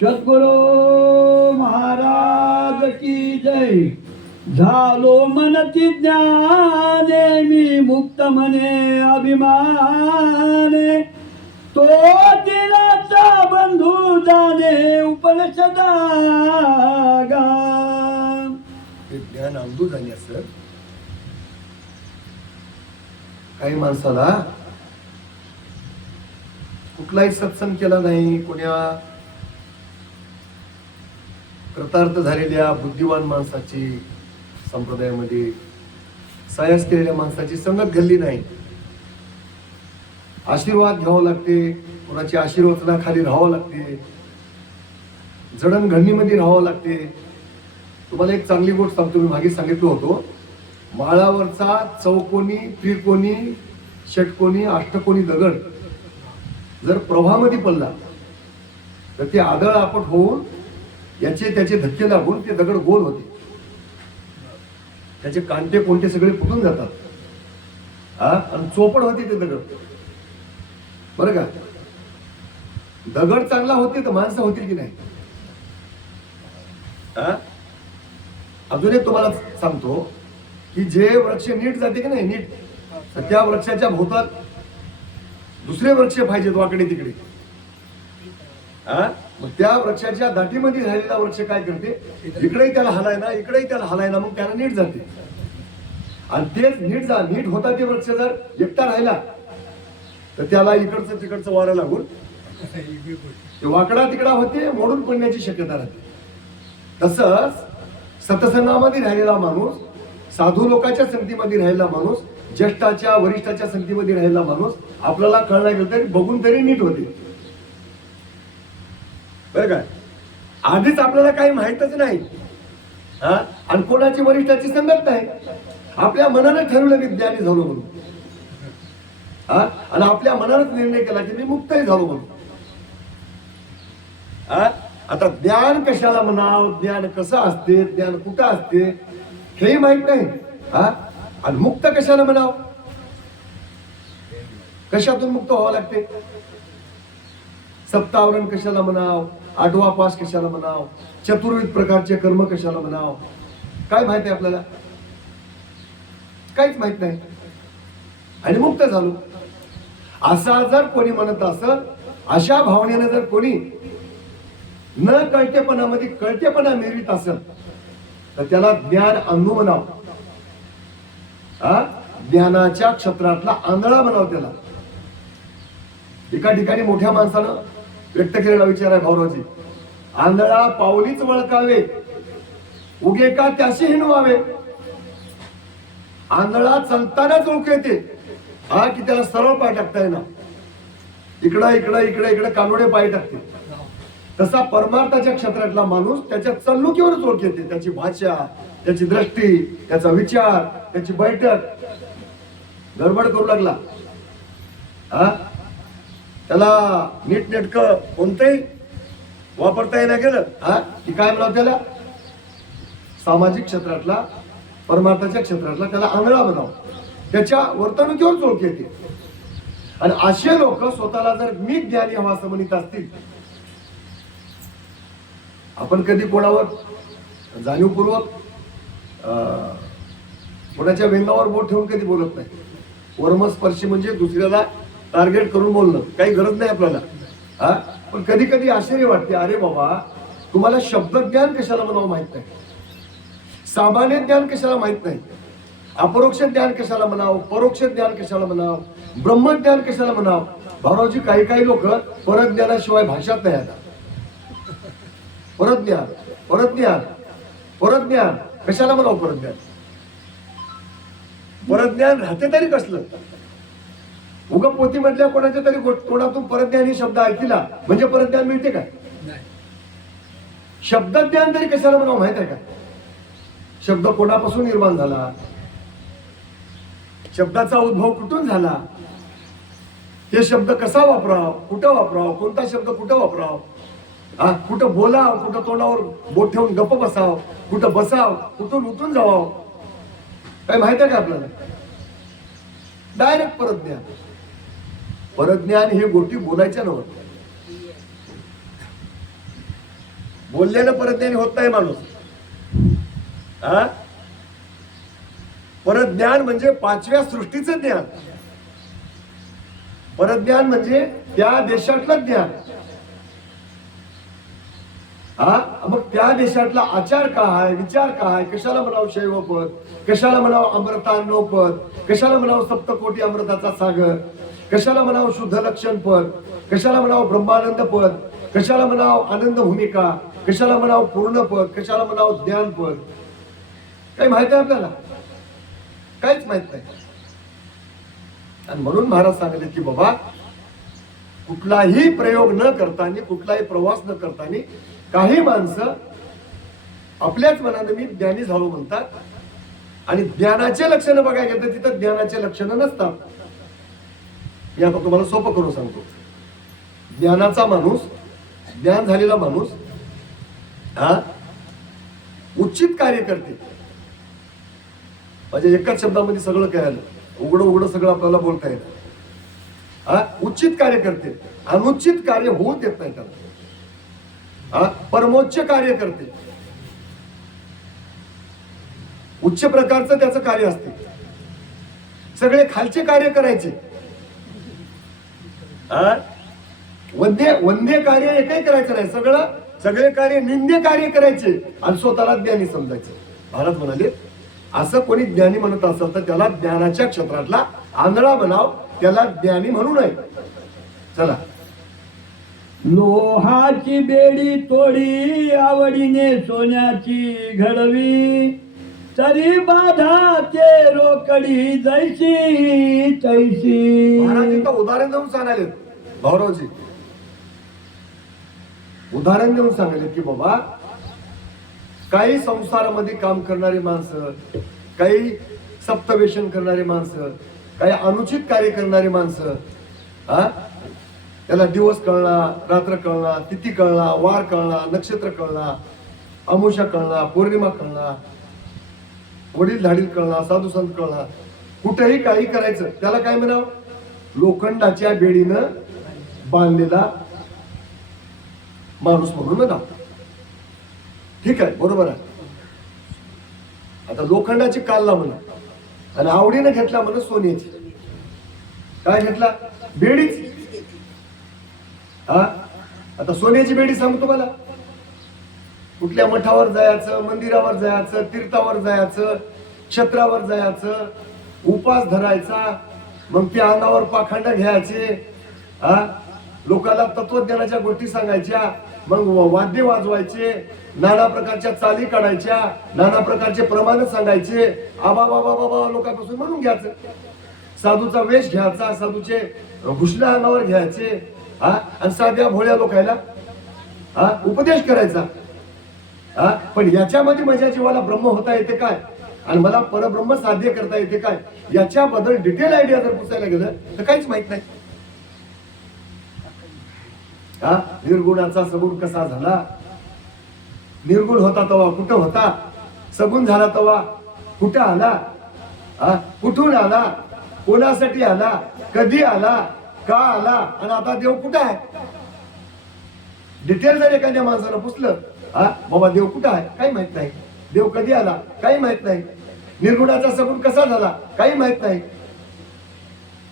सद्गुरु महाराज की जय. झालो मनती ज्ञाने मी मुक्त मने अभिमाने. तो दिलाचा बंधू जाणे उपनिषदागा. हे ज्ञान अंधू झाले सर. काही माणसाला कुठलाही सत्संग केला नाही, कोण्या कृतार्थ झालेल्या बुद्धिवान माणसाची, संप्रदायामध्ये सायास केलेल्या माणसाची संगत घडली नाही. आशीर्वाद घ्यावं लागते, कोणाची आशीर्वादाखाली राहावं लागते, जडणघडणीमध्ये राहावं लागते. तुम्हाला एक चांगली गोष्ट सांगतो, मी मागे सांगितलं होतो, माळावरचा चौकोनी, त्रिकोणी, षटकोनी, अष्टकोनी दगड जर प्रवाहामध्ये पडला तर ते आदळ आपट होऊन याचे त्याचे धक्के लागून ते दगड गोल होते, त्याचे कांटे कोणते सगळे फुटून जातात. आणि चोपड होते ते दगड. बरं का, दगड चांगला होते तर माणसं होतील की नाही. अजून एक तुम्हाला सांगतो की जे वृक्ष नीट जाते की नाही नीट, तर त्या वृक्षाच्या भोवतात दुसरे वृक्ष पाहिजेत वाकडे तिकडे. मग त्या वृक्षाच्या दाटीमध्ये राहिलेला वृक्ष काय करते, इकडेही त्याला हलायना, इकडेही त्याला हलायना, मग त्याला नीट जाते. आणि तेच नीट होता ते वृक्ष जर एकटा राहिला तर त्याला इकडचं तिकडचं वारं लागून ते वाकडा तिकडा होते, मोडून पडण्याची शक्यता राहते. तसंच सत्संगामध्ये राहिलेला माणूस, साधू लोकांच्या संगतीमध्ये राहिलेला माणूस, ज्येष्ठाच्या वरिष्ठाच्या संगतीमध्ये राहिलेला माणूस आपल्याला कळणार गेलं तरी बघून तरी नीट होते. बरं काय, आधीच आपल्याला काही माहितच नाही आणि कोणाची वरिष्ठाची संगत नाही, आपल्या मनाने ठरवलं मी ज्ञानी झालो म्हणून, आणि आपल्या मनानेच निर्णय केला की मी मुक्तही झालो म्हणून. आता ज्ञान कशाला म्हणाव, ज्ञान कसं असते, ज्ञान कुठं असते हेही माहित नाही. आणि मुक्त कशाला म्हणाव, कशातून मुक्त व्हावं लागते, सप्तावरण कशाला म्हणाव, आठवा पास कशाला म्हणाव, चतुर्विध प्रकारचे कर्म कशाला म्हणाव, काय माहित आहे आपल्याला, काहीच माहित नाही. आणि मुक्त झालो असा जर कोणी म्हणत असेल, अशा भावनेने जर कोणी न कळतेपणामध्ये कळतेपणा मिळवित असेल तर त्याला ज्ञान अंधू म्हणाव. ज्ञानाच्या क्षेत्रातला आंधळा म्हणाव त्याला. एका ठिकाणी मोठ्या माणसानं व्यक्त केलेला विचार आहे भाऊरावजी, आंधळा पाऊलीच वळकावे, उगे का त्याशी हिणवावे. आंधळा चालतानाच ओळख येते की त्याला सरळ पाय टाकता येणार, इकडं इकडं इकडे इकडे कानोडे पाय टाकते. तसा परमार्थाच्या क्षेत्रातला माणूस त्याच्या चलनुकीवरच ओळख येते, त्याची भाषा, त्याची दृष्टी, त्याचा विचार, त्याची बैठक. गडबड करू लागला त्याला नीटनेटकं कोणतंही वापरता येणार गेलं की काय म्हणावं त्याला, सामाजिक क्षेत्रातला, परमार्थाच्या क्षेत्रातला त्याला आंधळा म्हणावं. त्याच्या वर्तणुकीवरच ओळख येते. आणि असे लोक स्वतःला जर मी ज्ञानी हवा असं म्हणत असतील, आपण कधी कोणावर जाणीवपूर्वक कोणाच्या वेंगावर बोट ठेवून कधी बोलत नाही. वर्मस्पर्शी म्हणजे दुसऱ्याला टार्गेट करून बोलणं, काही गरज नाही आपल्याला. पण कधी कधी आश्चर्य वाटते, अरे बाबा तुम्हाला शब्दज्ञान कशाला म्हणावं माहित नाही, सामान्य ज्ञान कशाला माहित नाही, अपरोक्ष ज्ञान कशाला म्हणावं, परोक्ष ज्ञान कशाला म्हणावं, ब्रह्मज्ञान कशाला म्हणावं. भाऊरावजी काही लोक परज्ञानाशिवाय भाषात नाही आता. परज्ञान परज्ञान परज्ञान कशाला म्हणावं, परज्ञान परज्ञान राहते तरी कसलं. उगा पोती म्हटल्या कोणाच्या तरी कोणातून परज्ञान ही शब्द ऐकला म्हणजे परज्ञान मिळते का. शब्दज्ञान तरी कशाला म्हणावं माहित आहे का. शब्द कोणापासून निर्माण झाला, शब्दाचा उद्भव कुठून झाला, ते शब्द कसा वापराव, कुठं वापराव, कोणता शब्द कुठं वापराव, कुठं बोलाव, कुठं तोंडावर बोट ठेवून गप्प बसाव, कुठं बसाव, कुठून उठून जावाव, काय माहित आहे का आपल्याला. डायरेक्ट परज्ञान. परज्ञान हे गोष्टी बोलायच्या नव्हत्या, बोलल्यानं परज्ञानी होत नाही माणूस. हा, परज्ञान म्हणजे पाचव्या सृष्टीचं ज्ञान. परज्ञान म्हणजे त्या देशातलं ज्ञान. हा, मग त्या देशातला आचार काय, विचार काय, कशाला म्हणावं शैवपद, कशाला म्हणावं अमृतान्नो पद, कशाला म्हणावं सप्तकोटी अमृताचा सागर, कशाला म्हणावं शुद्ध लक्षण पद, कशाला म्हणावं ब्रह्मानंद पद, कशाला म्हणावं आनंद भूमिका, कशाला म्हणावं पूर्ण पद, कशाला म्हणावं ज्ञान पद. काही माहित आहे आपल्याला? काहीच माहित नाही. आणि म्हणून महाराज सांगितले की बाबा, कुठलाही प्रयोग न करताना, कुठलाही प्रवास न करताना काही माणसं आपल्याच मनाने मी ज्ञानी झालो म्हणतात. आणि ज्ञानाचे लक्षणं बघायला गेलं तिथं ज्ञानाचे लक्षणं नसतात. मी आता तुम्हाला सोपं करून सांगतो. ज्ञानाचा माणूस, ज्ञान झालेला माणूस हा उचित कार्य करते. म्हणजे एकाच शब्दामध्ये सगळं कळालं, उघडं उघडं सगळं आपल्याला बोलता येतं. हा, उचित कार्य करते, अनुचित कार्य होऊ देत नाही त्याला. हा, परमोच्च कार्य करते, उच्च प्रकारचं त्याचं कार्य असते. सगळे खालचे कार्य करायचे. हा, वंद्य कार्य एकही करायचं नाही. सगळे कार्य निंद्य कार्य करायचे आणि स्वतःला ज्ञानी समजायचं. महाराज म्हणाले, असं कोणी ज्ञानी म्हणत असेल तर त्याला ज्ञानाच्या क्षेत्रातला आंधळा म्हणाव, त्याला ज्ञानी म्हणू नये. चला. लोहाची बेडी तोडी आवडीने सोन्याची घडवी, तरी बाधा ते रोकडी जैसी तैसी. महाराज इथं उदाहरण देऊन सांगायले, भाऊरावजी उदाहरण देऊन सांगायले की बाबा, काही संसारामध्ये काम करणारी माणसं, काही सप्तवेशन करणारी माणसं, काही अनुचित कार्य करणारी माणसं, हा, त्याला दिवस कळणार, रात्र कळणार, तिथी कळणार, वार कळणार, नक्षत्र कळणार, अमुषा कळणार, पौर्णिमा कळणार, वडील धाडील कळणार, साधू संत कळणार. कुठेही काही करायचं त्याला काय म्हणावं? लोखंडाच्या बेडीनं बांधलेला माणूस म्हणून म्हणावं. ठीक आहे, बरोबर आहे. आता लोखंडाची कालला म्हणा आणि आवडीनं घेतला म्हणा सोन्याची. काय घेतला? बेडीच. हा, आता सोन्याची बेडी सांगतो तुम्हाला. कुठल्या मठावर जायचं, मंदिरावर जायचं, तीर्थावर जायचं, क्षेत्रावर जायचं, उपास धरायचा, मग त्या अंगावर पाखंड घ्यायचे, हा, लोकांना तत्वज्ञानाच्या गोष्टी सांगायच्या, मग वाद्य वाजवायचे, नाना प्रकारच्या चाली काढायच्या, नाना प्रकारचे प्रमाण सांगायचे, आबा बाबा बाबा लोकांपासून म्हणून घ्यायचं. साधूचा वेश घ्यायचा, साधूचे भूषण अंगावर घ्यायचे, हा, आणि साध्या भोळ्या लोकायला हा उपदेश करायचा. हा, पण याच्यामध्ये माझ्या जीवाला ब्रह्म होता येते काय आणि मला परब्रह्म साध्य करता येते काय, याच्याबद्दल डिटेल आयडिया जर पुसायला गेलं तर काहीच माहित नाही. हा, निर्गुणाचा सगुण कसा झाला, निर्गुण होता तवा कुठं होता, सगुण झाला तवा कुठं आला, हा, कुठून आला, कोणासाठी आला, कधी आला, का आला, आणि आता देव कुठं आहे. डिटेल जर एखाद्या माणसानं पुसलं, हा बाबा देव कुठं आहे, काही माहित नाही. देव कधी आला, काही माहित नाही. निर्गुणाचा सगुण कसा झाला, काही माहित नाही.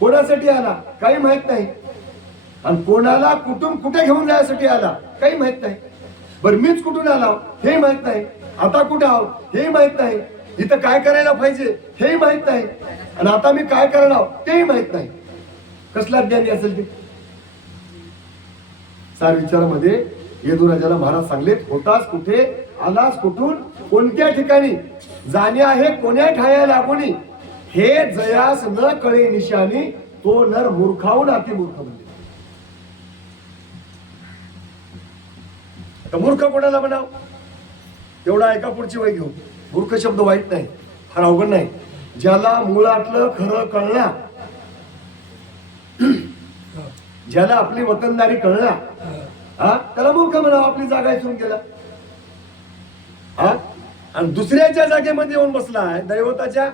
कोणासाठी आला, काही माहित नाही. आणि कोणाला कुठून कुठे घेऊन जायसाठी आला, काही माहित नाही. बरं मीच कुठून आला हे माहित नाही. आता कुठे आहो हे माहित नाही. इथं काय करायला पाहिजे हे माहित नाही. आणि आता मी काय करणार तेही माहित नाही. कसला ज्ञानी असेल ते. सार विचारामध्ये यदुराजाला महाराज सांगले, होतास कुठे, आलास कुठून, कोणत्या ठिकाणी, जाणे आहे कोण्या ठाया लागोनी, हे जयास न कळे निशानी, तो नर मूर्खाहून अति मूर्ख म्हणजे. आता मूर्ख कोणाला म्हणाव, तेवढा ऐका पुढची वय घेऊ. मूर्ख शब्द वाईट नाही, फार अवघड नाही. ज्याला मुळातलं खरं कळणार, ज्याला आपली वतनदारी कळणार, हा, त्याला मूर्ख म्हणावं. आपली जागा इथून गेला, हा, आणि दुसऱ्याच्या जागेमध्ये येऊन बसलाय, दैवताच्या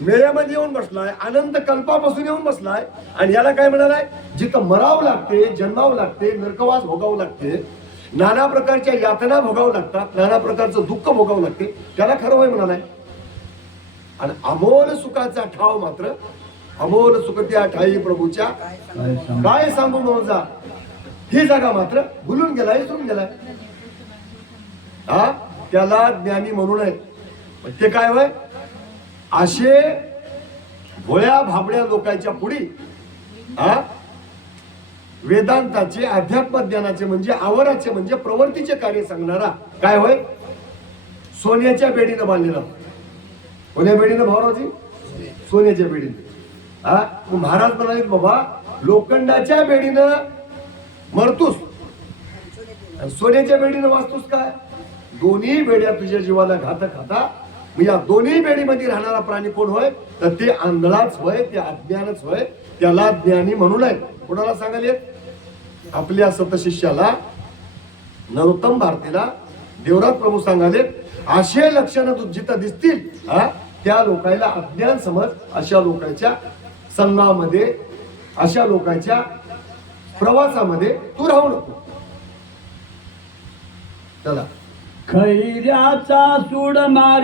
मेळ्यामध्ये येऊन बसलाय, अनंत कल्पापासून येऊन बसलाय, आणि याला काय म्हणालाय, जिथं मरावं लागते, जन्मावं लागते, नरकवास भोगावं लागते, नाना प्रकारच्या यातना भोगावं लागतात, नाना प्रकारचं दुःख भोगावं लागते, त्याला खरं होय म्हणालाय. आणि अमोल सुखाचा ठाव मात्र अमोल सुख त्या ठाई प्रभूच्या काय सांगू? काय सांगू मौजा, ही जागा मात्र भुलून गेलाय, विसरून गेलाय. हा त्याला ज्ञानी म्हणून आहे. पण ते काय होय, असे भोळ्या भाबड्या लोकांच्या पुढी हा वेदांताचे अध्यात्म ज्ञानाचे म्हणजे आवराचे म्हणजे प्रवृत्तीचे कार्य सांगणारा काय होय, सोन्याच्या बेडीनं बांधलेला. कोण्या बेडीनं भावराजी? सोन्याच्या बेडीनं. हा महाराज म्हणाले बाबा लोखंडाच्या बेडीनं मरतूस आणि सोन्याच्या बेडीनं वाचतोस काय? दोन्ही बेड्या तुझ्या जीवाला घातक खाता. मग या दोन्ही बेडीमध्ये राहणारा प्राणी कोण होय, तर ते आंधळाच होय, ते अज्ञानच होय. त्याला ज्ञानी म्हणून आहे. कोणाला सांगाले? आपल्या सतशिष्याला नरोत्तम भारतीला देवराज प्रभू सांगाले, असे लक्षण जिथं दिसतील हा त्या लोकांना अज्ञान समज. अशा लोकांच्या संघामध्ये अशा लोकांच्या प्रवासामध्ये तू राहू नको. चला खैऱ्याचा सूड मारी